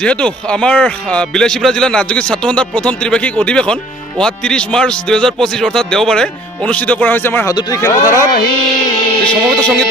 যেহেতু আমাৰ বিলাসীপাৰা জিলা নাথযোগী ছাত্ৰ সন্থাৰ প্ৰথম ত্ৰিবাৰ্ষিক অধিৱেশন অহা 30 মাৰ্চ 2025 অৰ্থাৎ দেওবাৰে অনুষ্ঠিত কৰা হৈছে আমাৰ হাদুতৰি খেলপথাৰত সমবেত সংগীত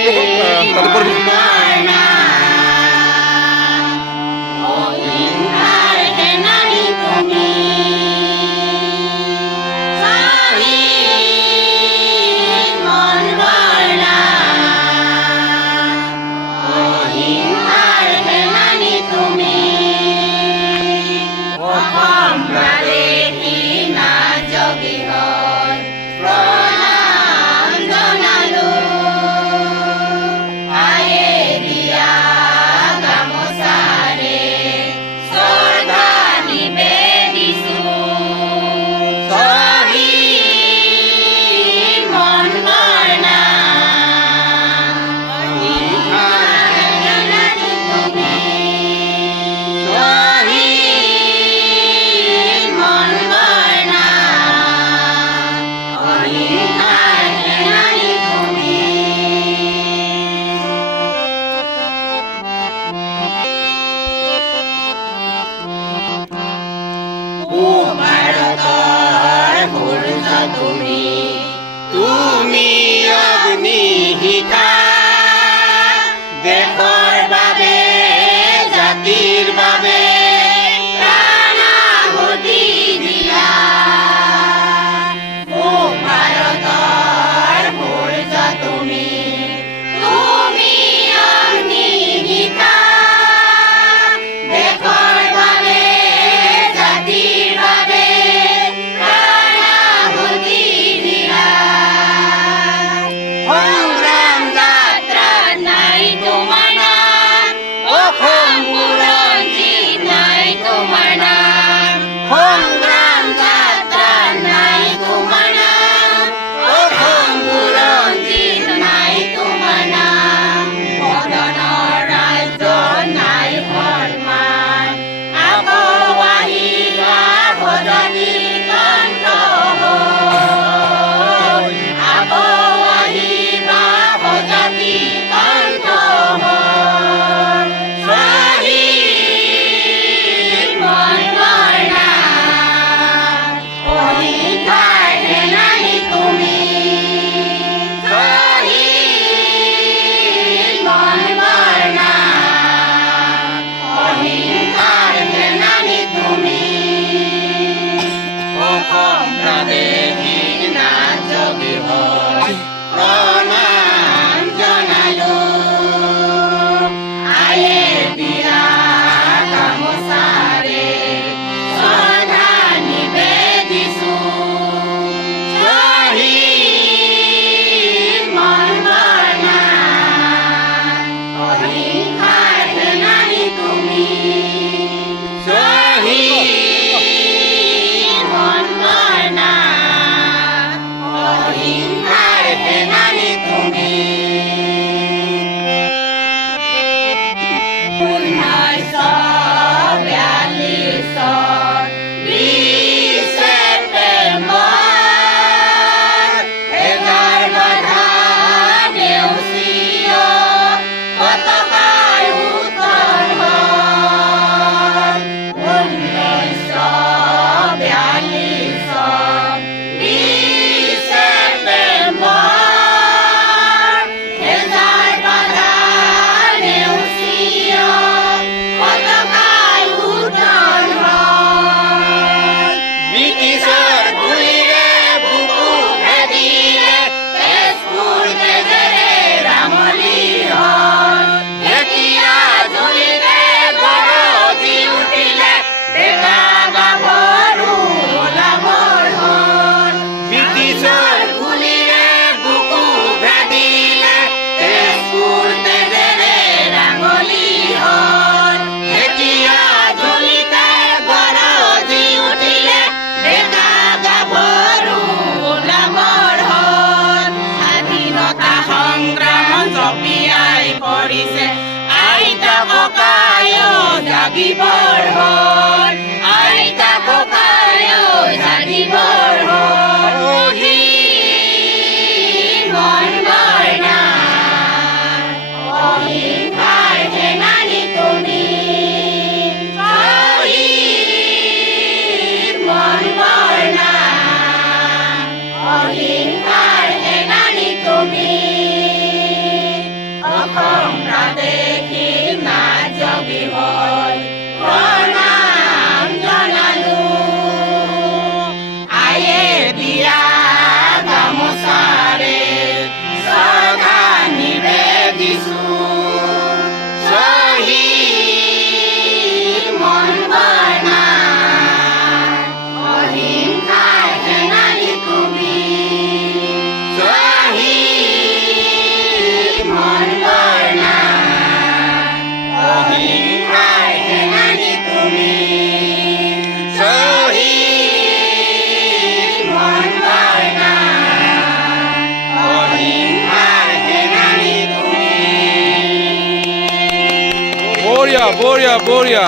বঢ়িয়া বঢ়িয়া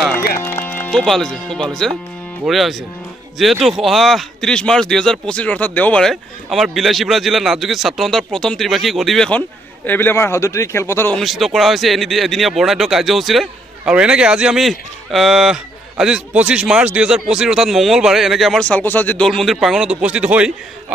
খুব ভাল হৈছে খুব ভাল হৈছে বঢ়িয়া হৈছে যেহেতু অহা 30 মাৰ্চ 2025 অৰ্থাৎ দেওবাৰে আমাৰ বিলাসীপুৰ জিলাৰ নাথযোগী ছাত্ৰ সন্থাৰ প্ৰথম ত্ৰিবাৰ্ষিক অধিৱেশন এইবুলি আমাৰ হাদুতৰি খেলপথাৰত অনুষ্ঠিত কৰা হৈছে এদিনীয়া বৰ্ণাঢ্য কাৰ্যসূচীৰে আৰু এনেকৈ আজি আমি আজি 25 মাৰ্চ 2025 অৰ্থাৎ মঙলবাৰে এনেকৈ আমাৰ চালকোচা যি দৌল মন্দিৰ প্ৰাংগণত উপস্থিত হৈ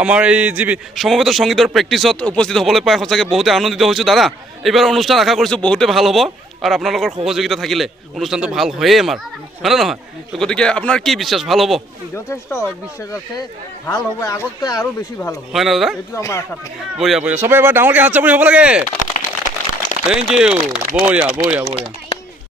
আমাৰ এই যি সমবেত সংগীতৰ প্ৰেক্টিছত উপস্থিত হ'বলৈ পাই সঁচাকৈ বহুতে আনন্দিত হৈছোঁ দাদা এইবাৰ অনুষ্ঠান আশা কৰিছোঁ বহুতে ভাল হ'ব আৰু আপোনালোকৰ সহযোগিতা থাকিলে অনুষ্ঠানটো ভাল হয়ে আমাৰ হয় নহয় তো গতিকে আপোনাৰ কি বিশ্বাস ভাল হ'ব যথেষ্ট বিশ্বাস আছে ভাল হ'ব আগতকৈ আৰু বেছি ভাল হ'ব হয় না দাদা এইটো আমাৰ আশা থাকে বঢ়িয়া বঢ়িয়া সবে এবাৰ ডাঙৰকৈ হাত চাপৰি হ'ব লাগে থেংক ইউ বঢ়িয়া বঢ়িয়া বঢ়িয়া